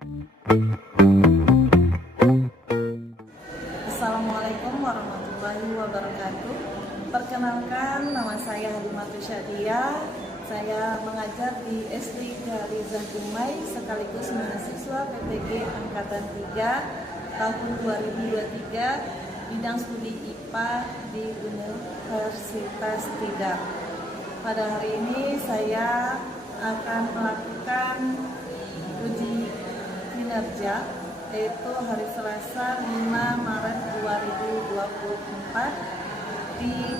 Assalamualaikum warahmatullahi wabarakatuh. Perkenalkan, nama saya Halimatus Syadiah. Saya mengajar di SD Garizah Dumai sekaligus mahasiswa PTG Angkatan 3 tahun 2023 bidang studi IPA di Universitas Tidar. Pada hari ini saya akan melakukan uji kinerja yaitu hari Selasa 5 Maret 2024 di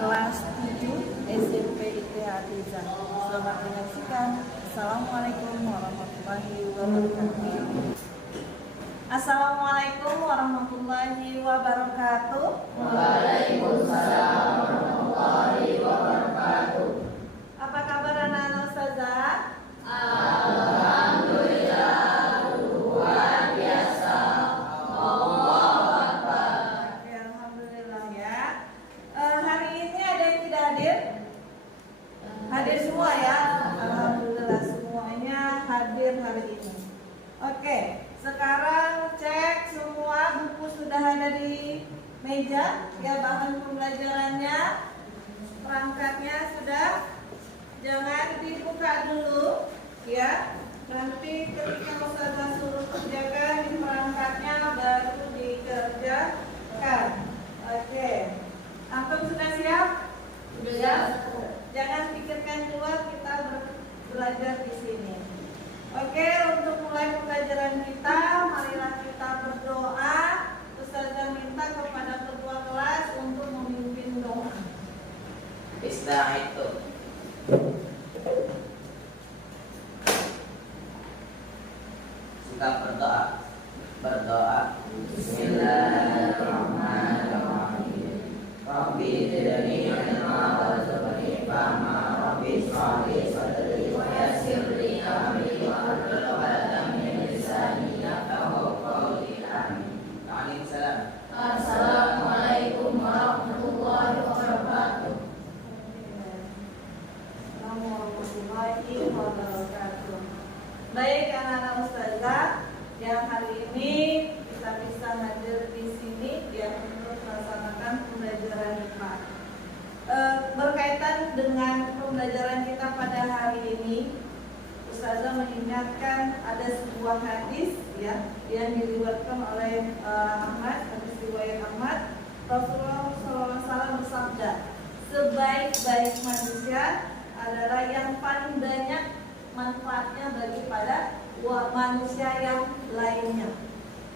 kelas 7 SMP ITH Tizah. Selamat menyaksikan. Assalamualaikum warahmatullahi wabarakatuh. Assalamualaikum warahmatullahi wabarakatuh. Waalaikumsalam warahmatullahi wabarakatuh. Apa kabar anak-anak ustazah? Alhamdulillah, luar biasa. Allahu Akbar. Oke, alhamdulillah ya. Hari ini ada yang tidak hadir? Hadir semua ya. Alhamdulillah semuanya hadir hari ini. Oke, sekarang cek semua buku sudah ada di meja ya, bahan pembelajarannya, perangkatnya sudah. Jangan dibuka dulu ya. Nanti ketika ustazah suruh kerjakan di perangkatnya baru dikerjakan. Oke. Antum sudah siap? Sudah. Jangan pikirkan keluar, kita belajar di sini. Oke, untuk mulai pembelajaran kita, marilah kita berdoa. Ustazah minta kepada ketua kelas untuk memimpin doa. Itu. Kita berdoa. Bismillahirrahmanirrahim. Rabbi zidni ilma warzuqni fahma. Rabbi shrah li sadri wa yassir li amri wahlul 'uqdatam min lisani yafqahu qawli. Amin. Waalaikumsalam. Assalamualaikum warahmatullahi wabarakatuh. Warahmatullahi wabarakatuh. Baik anak-anak ustazah, yang hari ini kita bisa hadir di sini ya untuk melaksanakan pembelajaran IPA. Berkaitan dengan pembelajaran kita pada hari ini, ustazah mengingatkan ada sebuah hadis ya yang diriwayatkan oleh Ahmad, hadis riwayat Ahmad. Rasulullah SAW bersabda, sebaik-baik manusia adalah yang paling banyak manfaatnya bagi pada manusia yang lainnya.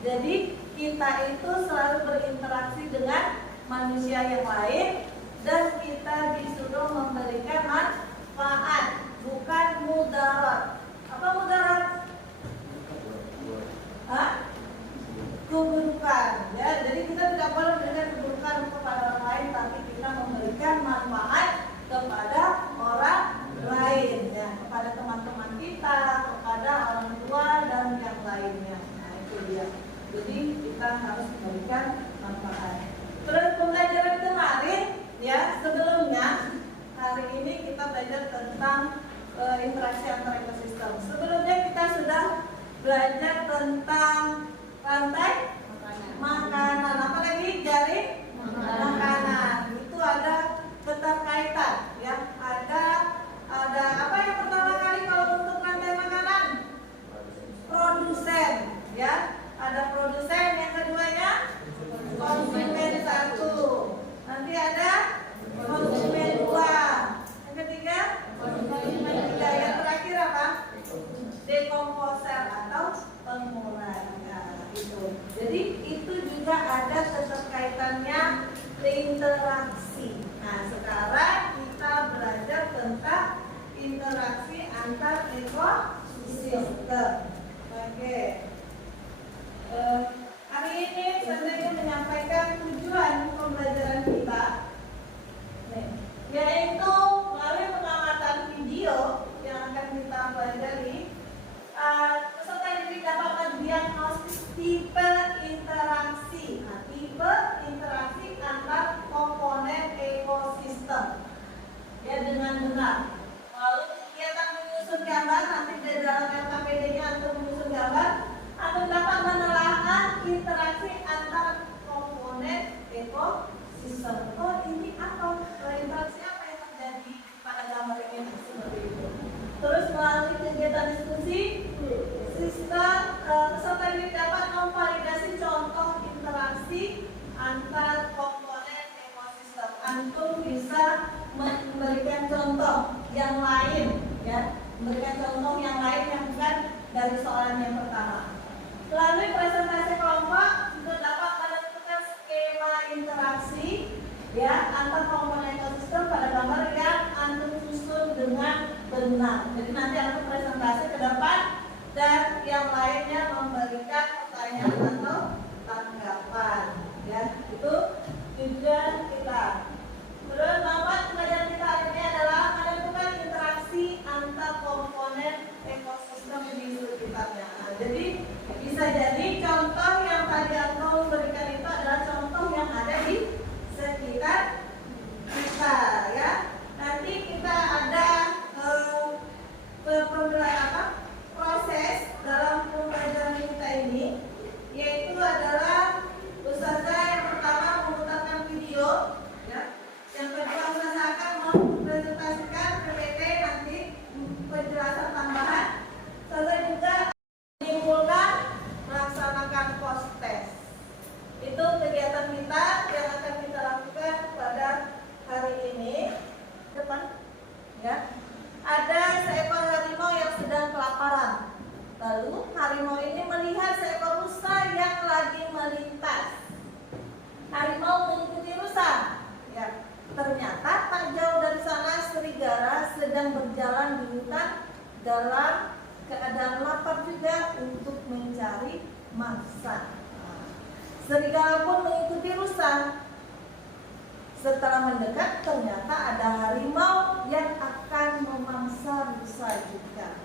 Jadi kita itu selalu berinteraksi dengan manusia yang lain dan kita disuruh memberikan manfaat, bukan mudarat. Apa mudarat? Keburukan ya. Jadi kita tidak boleh memberikan keburukan kepada orang lain, tapi kita memberikan manfaat kepada orang lain ya, kepada teman-teman kita, kepada orang tua dan yang lainnya. Nah, itu dia. Jadi kita harus memberikan manfaat. Terus pembelajaran kemarin ya, sebelumnya hari ini kita belajar tentang interaksi antar ekosistem. Sebelumnya kita sudah belajar tentang rantai makanan. Apa lagi? Jaring makanan. Itu ada keterkaitan ya. Ada apa yang pertama kali kalau untuk rantai makanan? Produsen ya. Ada produsen, yang keduanya konsumen satu. Nanti ada konsumen dua. Yang ketiga konsumen tiga. Yang terakhir apa? Dekomposer atau pengurang. Nah, itu. Jadi itu juga ada keterkaitannya interaksi. Nah, sekarang kita belajar tentang interaksi antar ekosistem. Oke. Hari ini saya ingin menyampaikan tujuan pembelajaran kita, yaitu melalui pengamatan video yang akan kita pelajari. Peserta didik dapat mendiagnosis tipe interaksi. Nah, tipe interaksi antar komponen ekosistem ya dengan benar. Lalu kegiatan menyusun gambar, nanti di dalam LKPD-nya untuk menyusun gambar antar komponen ekosistem. Antum bisa memberikan contoh yang lain, ya, memberikan contoh yang lain yang bukan dari soalan yang pertama. Melalui presentasi kelompok untuk dapat menentukan skema interaksi, ya, antar komponen ekosistem pada gambar yang antum susun dengan benar. Jadi nanti antum presentasi ke depan dan yang lainnya memberikan pertanyaan atau tanggapan, ya. Itu tujuan kita. Terus manfaat pelajaran kita hari ini adalah menentukan interaksi antar komponen ekosistem di sekitarnya. Nah, jadi bisa jadi contoh yang tadi aku berikan itu adalah contoh yang ada di sekitar kita, ya. Nanti kita ada proses dalam pembelajaran kita ini, yaitu adalah Ustazah yang pertama memutarkan video, ya. Yang kedua Ustazah akan mempresentasikan PPT, nanti penjelasan tambahan. Ustazah juga menyimpulkan melaksanakan post test. Itu kegiatan kita yang akan kita lakukan pada hari ini. Depan, ya. Ada seekor harimau yang sedang kelaparan. Lalu harimau ini melihat seekor rusa yang lagi melintas. Harimau mengikuti rusa. Ya, ternyata tak jauh dari sana serigala sedang berjalan di hutan dalam keadaan lapar juga untuk mencari mangsa. Serigala pun mengikuti rusa. Setelah mendekat, ternyata ada harimau yang akan memangsa rusa juga.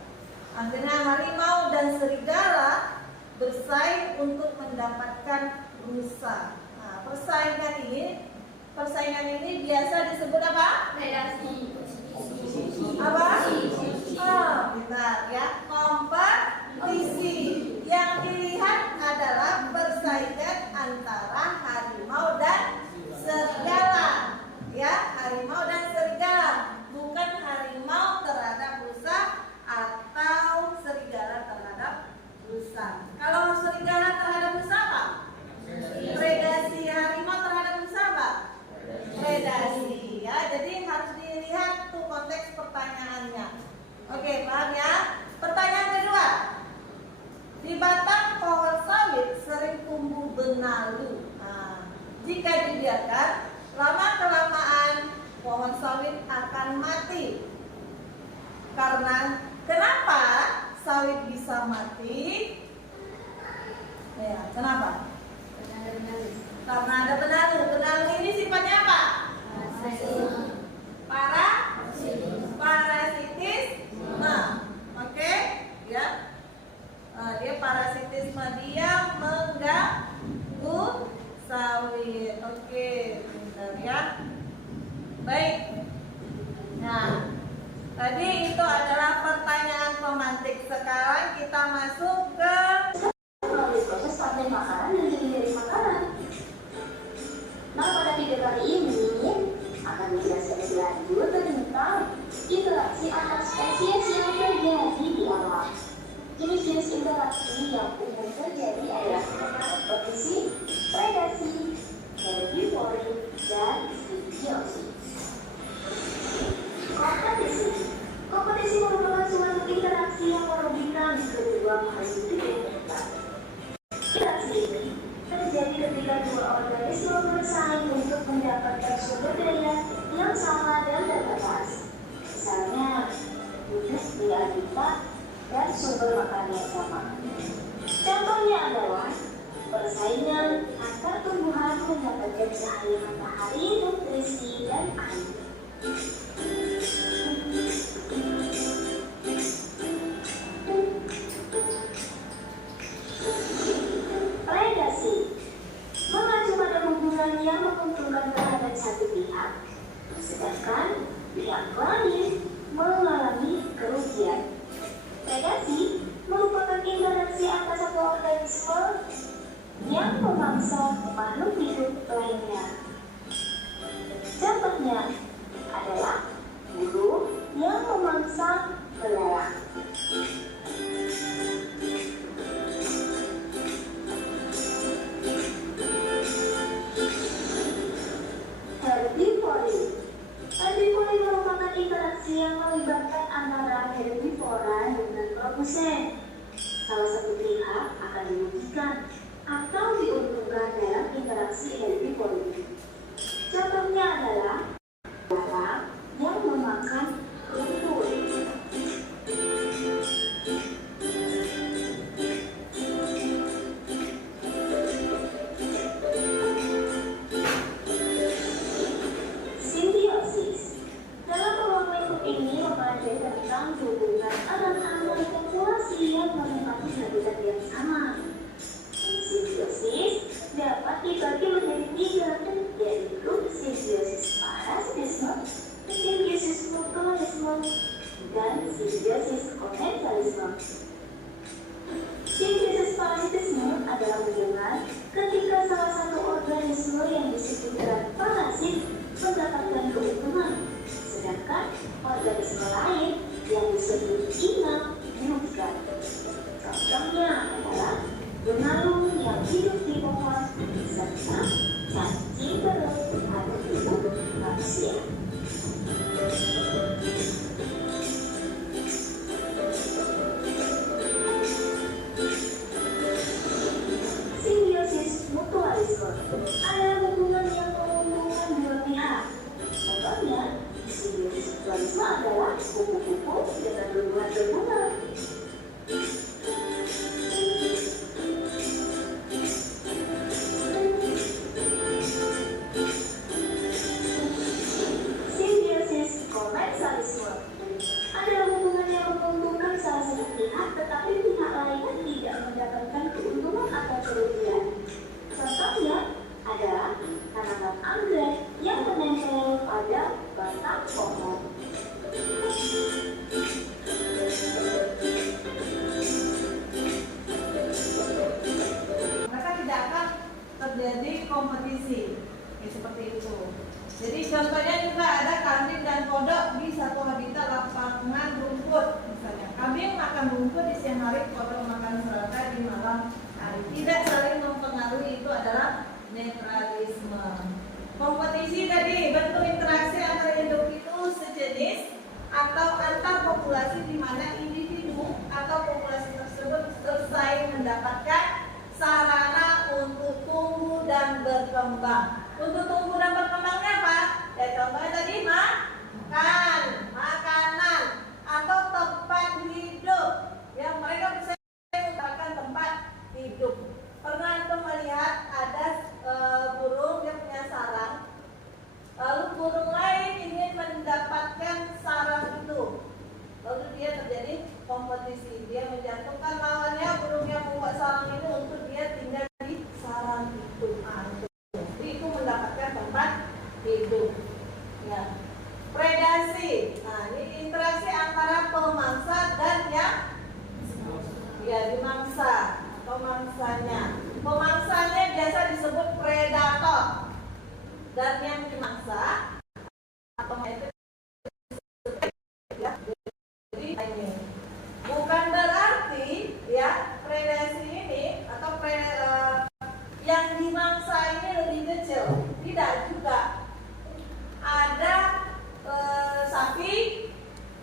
Akhirnya harimau dan serigala bersaing untuk mendapatkan rusa. Nah, persaingan ini biasa disebut apa? Predasi. Apa? Benar, ya. Kompetisi. Yang dilihat adalah persaingan antara harimau dan serigala, ya, harimau dan serigala, bukan harimau terhadap rusa atau serigala terhadap rusa. Kalau serigala terhadap rusa apa? Predasi. Harimau terhadap rusa apa? Predasi, ya. Jadi harus dilihat tuh konteks pertanyaannya. Oke, paham ya? Pertanyaan kedua. Di batang pohon sawit sering tumbuh benalu. Jika dibiarkan, lama-kelamaan pohon sawit akan mati. Karena kenapa sawit bisa mati? Ya, kenapa? Karena ada benalu. Benalu ini sifatnya apa? Parasitisme. Oke, ya. Dia parasitisme, dia mengganggu sawit. Oke, bentar ya. Baik. Nah, tadi itu adalah pertanyaan pemantik. Sekarang kita masuk ke melalui proses panen makanan dan dari makanan. Nah, pada video kali ini akan menjelaskan lebih lanjut tentang interaksi antar spesies yang terjadi di alam. Jenis-jenis interaksi yang umum terjadi adalah kompetisi, predasi, herbivori, dan simbiosis. Kompetisi merupakan suatu interaksi yang merugikan kedua makhluk hidup. Interaksi ini terjadi ketika dua organisme bersaing untuk mendapatkan sumber daya yang sama dan terbatas. Misalnya, hidup di habitat dan sumber makan yang sama. Contohnya adalah persaingan antar tumbuhan mendapatkan cahaya matahari, nutrisi, dan air. Predasi mengacu pada hubungan yang menguntungkan terhadap satu pihak, sedangkan pihak lain mengalami kerugian. Predasi merupakan interaksi antara satu organisme yang memangsa makhluk hidup lainnya. Contohnya adalah burung yang memangsa belalang. akan dirugikan atau diuntungkan dalam interaksi herbivore. Contohnya adalah belalang yang memakan rumput. Simbiosis. Dalam kelompok lingkup ini mempelajari tentang hubungan antar populasi yang menempati habitat yang sama. Simbiosis dapat dibagi menjadi 3, yaitu simbiosis parasitisme, simbiosis mutualisme, dan simbiosis komensalisme. Simbiosis parasitisme adalah hubungan ketika salah satu organisme yang disebut dengan parasit mendapatkan keuntungan, sedangkan organisme lain yang disebut inang dirugikan. Contohnya adalah belalung yang hidup di pohon serta cacing beruk atau tubuh manusia. Simbiosis mutualisme adalah hubungan yang menguntungkan dua pihak. Contohnya, simbiosis mutualisme adalah kupu-kupu dengan tumbuhan berbunga. Simbiosis komensalisme adalah hubungan yang menguntungkan salah satu pihak, tetapi pihak lain tidak mendapatkan keuntungan atau kerugian. Contohnya adalah tanaman anggrek yang menempel pada batang pohon. Maka tidak akan terjadi kompetisi, ya, seperti itu. Jadi contohnya juga ada kambing dan kodok di satu habitat lapangan rumput, misalnya kambing makan rumput di siang hari, kodok makan serangga di malam hari. Tidak saling mempengaruhi, itu adalah netralisme. Kompetisi tadi bentuk interaksi antara individu sejenis atau antar populasi di mana individu atau populasi tersebut bersaing mendapatkan sarana untuk tumbuh dan berkembang. Untuk tumbuh dan berkembangnya apa? Ya contohnya tadi makan, makanan atau tempat hidup. Yang mereka bisa menggunakan tempat hidup. Pernah antum melihat ada burung yang punya sarang, lalu burung lain ingin mendapatkan sarang itu, lalu dia terjadi kompetisi. Dia menjatuhkan lawannya, burung yang membuat sarang ini untuk dia tinggal di sarang itu. Jadi itu mendapatkan tempat hidup. Ya. Predasi. Nah, ini interaksi antara pemangsa dan yang dimangsa atau mangsanya. Pemangsanya biasa disebut predator dan yang dimangsa atau itu ya. Jadi ini bukan berarti ya predasi ini atau yang dimangsa ini lebih kecil. Tidak juga. Ada sapi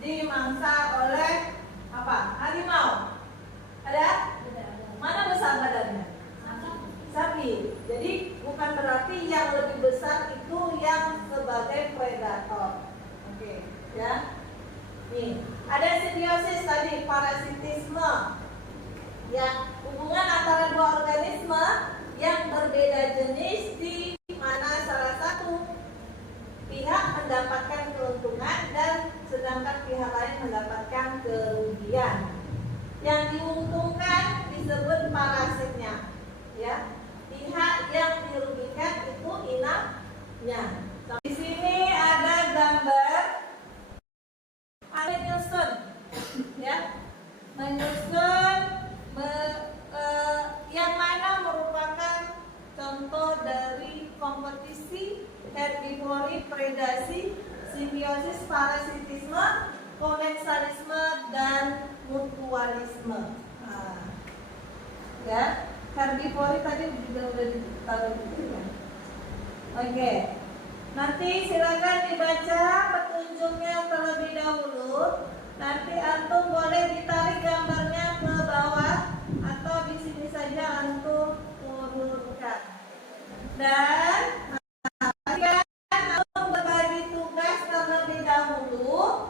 dimangsa oleh apa? Harimau. Ada? Mana besar badannya? Sapi. Jadi bukan berarti yang lebih besar itu yang sebagai predator. Oke, ya. Nih, ada simbiosis tadi, parasitisme. Ya, hubungan antara dua organisme yang berbeda jenis di mana salah satu pihak mendapatkan keuntungan dan sedangkan pihak lain mendapatkan kerugian. Yang diuntungkan disebut parasitnya, ya. Pihak yang dirugikan itu inangnya. Di sini ada gambar menyusun, ya, menyusun yang mana merupakan contoh dari kompetisi, herbivori, predasi, simbiosis, parasitisme, komensalisme, dan mutualisme. Nah, ya, herbivori tadi juga udah ditaruh gitu ya. Oke, nanti silakan dibaca petunjuknya terlebih dahulu. Nanti antum boleh ditarik gambarnya ke bawah atau di sini Dan kalian harus berbagi tugas terlebih dahulu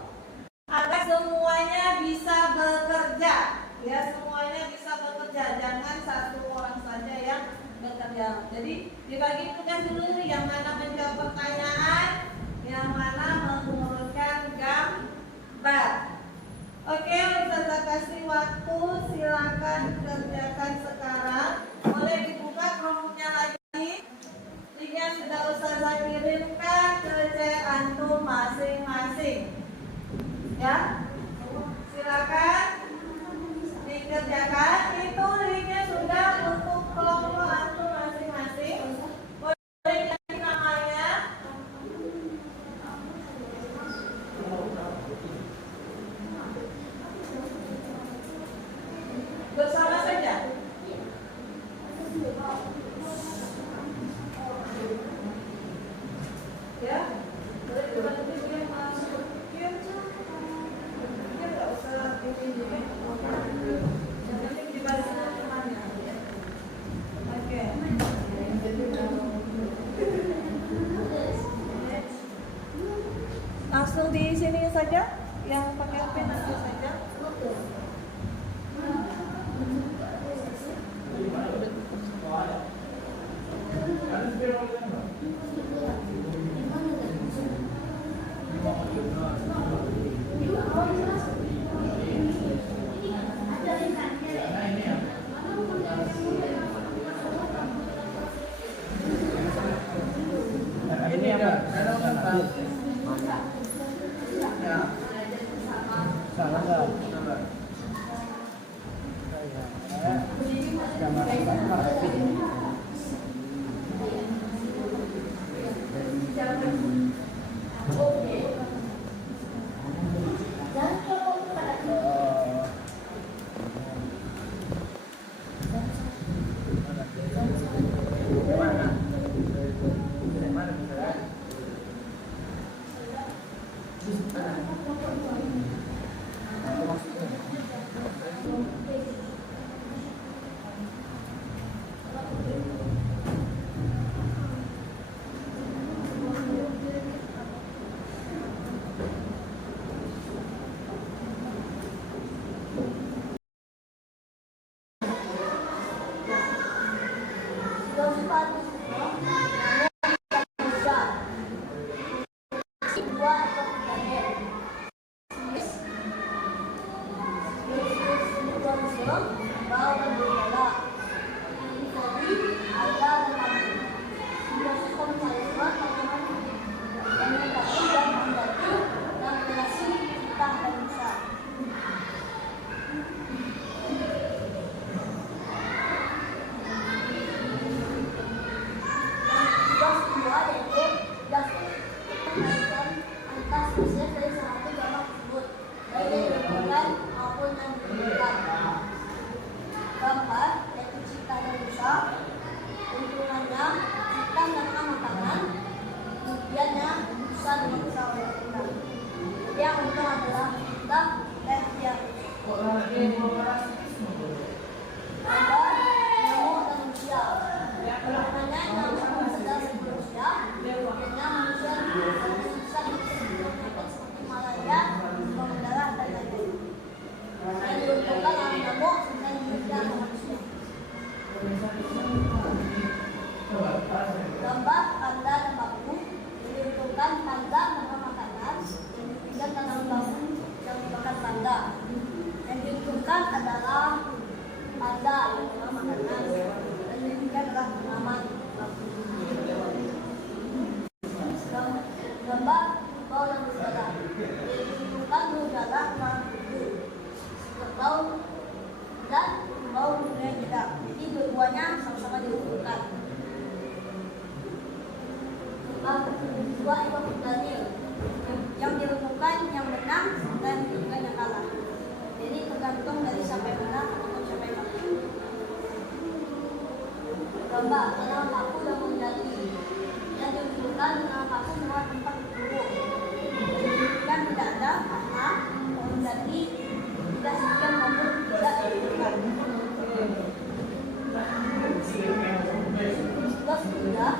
agar semuanya bisa bekerja. Ya, semuanya bisa bekerja. Jangan satu orang saja yang bekerja. Jadi dibagi tugas dulu, yang mana menjawab pertanyaan, yang mana mengurutkan gambar. Oke, Ustazah kasih waktu, silakan kerjakan sekarang. Boleh dibuka kelompoknya lagi. Linknya sudah Ustazah kirimkan ke chat antum masing-masing. Ya, silakan dikerjakan. Itu linknya sudah untuk kelompok antum masing-masing. Boleh ganti namanya. Bersama saja. Ya, boleh dibantu dia masukin. Ya, nggak usah ini. Nanti dibalik temannya. Oke. Langsung di sini saja, yang pakai pen langsung saja. Ini apa? Salah nggak? Gambar tanda dan baku dibentukkan tanda nama makanan dan tanam bangun yang merupakan tanda. Yang dibentukkan adalah tanda nama makanan dan dibentukkan adalah tanaman baku. Gambar bau yang berdarah dibentukkan berdarah warna biru, bau dan bau yang tidak. Jadi dua-duanya sama-sama dibentukkan. Dua ekor Daniel yang diuntungkan yang menang dan diuntungkan yang kalah. Jadi tergantung dari siapa yang menang atau siapa yang kalah. Gambar tanaman paku dan menjadi yang diuntungkan tanaman paku nomor 40. Yang tidak ada karena menjadi tidak sekian maupun tidak diuntungkan. Terus sudah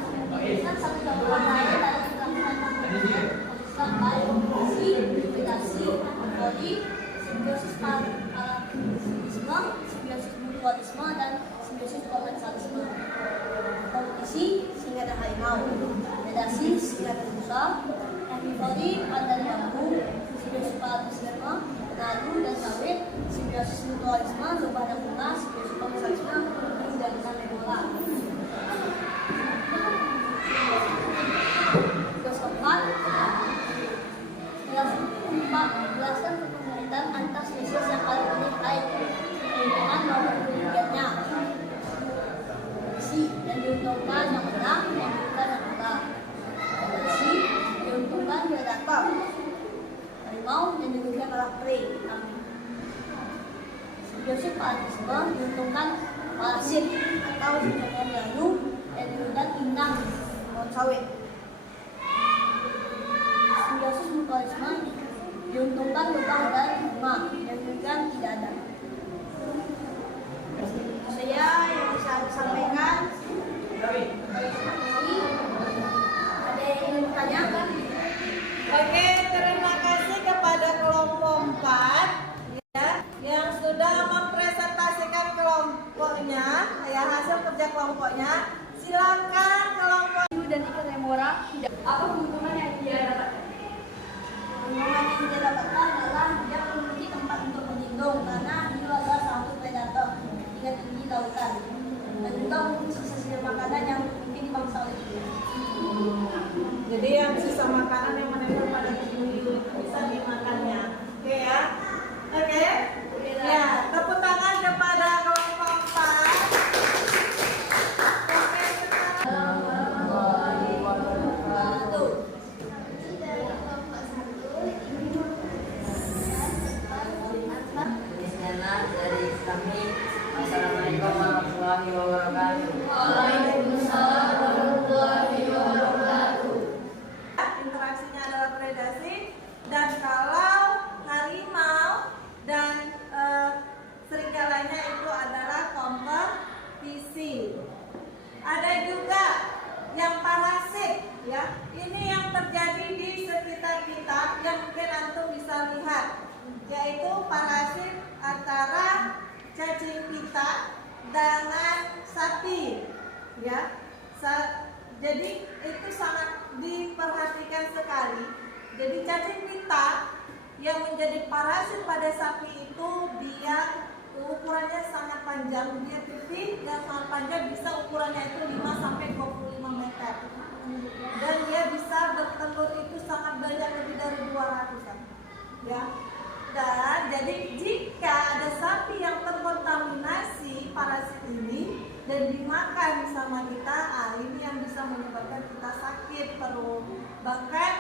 Danau. Redaksi Silat Musa, Epifoli Pandang Bambu, Simbiosis Paratusisme, Nadu dan Sawit, Simbiosis Mutualisme, Lebah dan Bunga, Simbiosis Komensalisme, dan Memora. Tugas keempat, jelaskan kepemilikan antar spesies yang paling unik baik keuntungan maupun kerugiannya. Si yang diuntungkan yang menang, yang diuntungkan yang kalah. Si diuntungkan predator, harimau yang dirugikan oleh prey, kambing. Simbiosis paratusisme diuntungkan parasit atau diuntungkan nyamuk yang dirugikan inang, pohon sawit. Simbiosis mutualisme diuntungkan lebah dan bunga yang dirugikan tidak ada. Saya yang bisa sampaikan. Ada yang ingin bertanya? Oke, terima kasih kepada kelompok 4 ya, yang sudah mempresentasikan kelompoknya, ya, hasil kerja kelompoknya. Silakan kelompok Dan ikan remora, apa keuntungan yang dia dapatkan? Keuntungan yang dia dapatkan adalah dia memiliki tempat untuk berlindung karena dia adalah salah satu predator tingkat tinggi lautan, dan juga memiliki sisa-sisa makanan yang mungkin dibangsa oleh dia. Jadi yang sisa makanan yang menempel pada tubuh bisa dimakannya. Oke ya. Oke. Ya, tepuk tangan kepada kelompok 4. Oke, sekarang Bismillah dari kami. Assalamualaikum warahmatullahi wabarakatuh. interaksinya adalah predasi, dan kalau harimau dan serigalanya itu adalah kompetisi. Ada juga yang parasit ya. Ini yang terjadi di sekitar kita yang mungkin antum bisa lihat, yaitu parasit antara cacing pita dengan sapi ya. Jadi itu sangat diperhatikan sekali. Jadi cacing pita yang menjadi parasit pada sapi itu dia ukurannya sangat panjang, dia pipih yang sangat panjang, bisa ukurannya itu 5 sampai 25 meter. Dan dia bisa bertelur itu sangat banyak, lebih dari 200-an. Ya. Dan jadi jika ada sapi yang terkontaminasi parasit ini dan dimakan sama kita, ini yang bisa menyebabkan kita sakit perut. Bahkan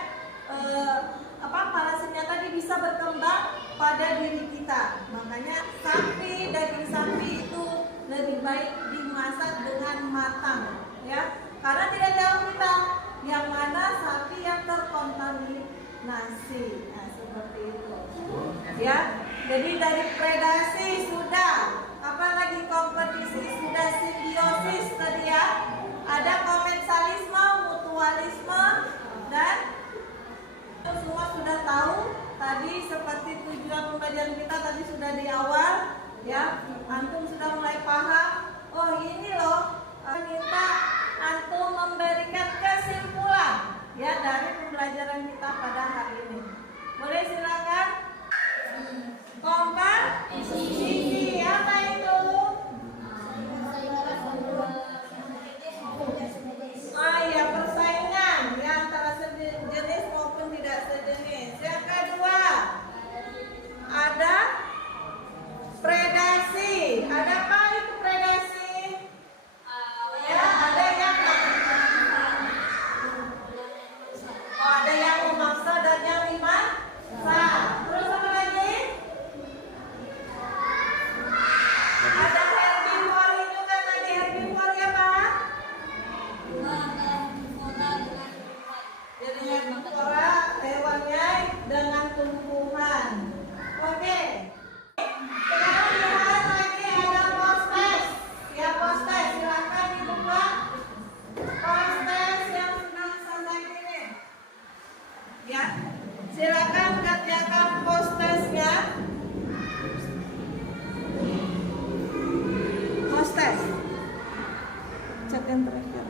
parasitnya tadi bisa berkembang pada diri kita. Makanya daging sapi itu lebih baik dimasak dengan matang, ya. Karena tidak tahu kita yang mana sapi yang terkontaminasi. Nah, seperti itu. Ya. Jadi dari predasi sudah, apalagi kompetisi sudah, simbiosis tadi ya. Ada komensalisme, mutualisme, dan semua sudah tahu tadi seperti tujuan pembelajaran kita tadi sudah di awal ya. Antum sudah mulai paham. Oh ini loh, kita antum memberikan kesimpulan ya dari pembelajaran kita pada hari ini. Boleh silakan. Kompetisi apa itu? Ya, persaingan ya, antara sejenis maupun tidak sejenis. Yang kedua ada predasi. Ada apa itu predasi? Ya, ada yang ada yang memaksa dan yang memaksa. Terus apa lagi? Ada herbivori juga tadi. Herbivori apa? Jadi herbivora hewannya dengan tumbuhan. Oke. Sekarang lihat lagi ada postes. Ya postes, silakan dibuka. Postes yang sudah selesai ini. Ya, silakan kerjakan postesnya. Postes. Cek yang terakhir.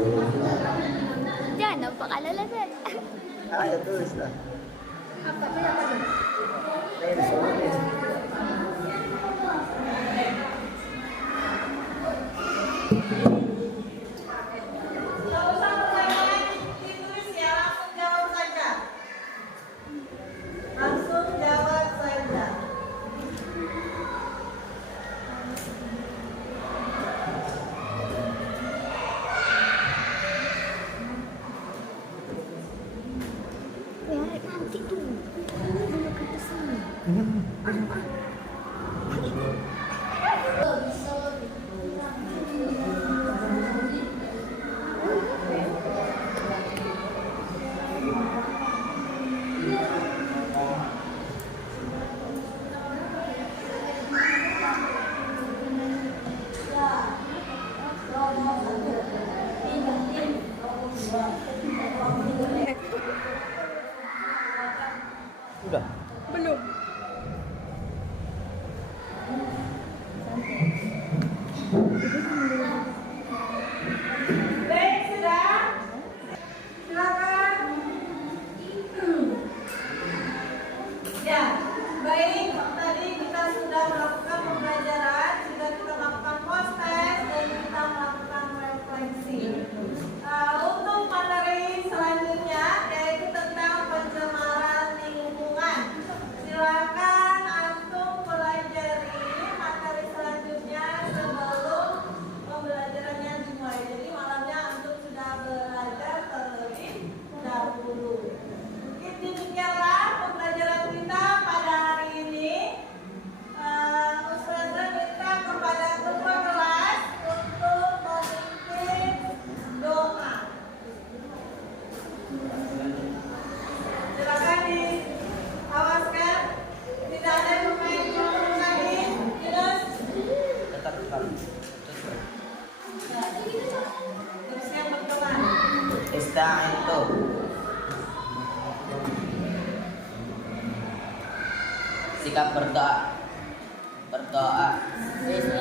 Diyan, napakalalagay. Ayo tulis lah. Apa ba yan? Ayun, sulit eh. Nggak usah pertanyaan ditulis ya, langsung jawab saja. Langsung jawab saja. Nanti tuh. Belum ke sini. Udah. Belum. Baik, sudah. Silakan. Ya, baik. Tadi kita sudah melakukan pembelajaran, sudah kita melakukan post test dan kita melakukan refleksi. Untuk materi selanjutnya yaitu tentang pencemaran lingkungan. Silakan antum pelajari materi selanjutnya sebelum pembelajarannya dimulai. Jadi malamnya antum sudah belajar terlebih dahulu. Mungkin demikianlah pembelajaran kita pada hari ini. Ustazah minta kepada ketua kelas untuk memimpin doa. Silakan diawaskan. Tidak ada yang main dulu lagi. Yunus. Tetap. Bersiap berdoa. Ista'intu. Sikap berdoa. Berdoa. Bismillahirrahmanirrahim.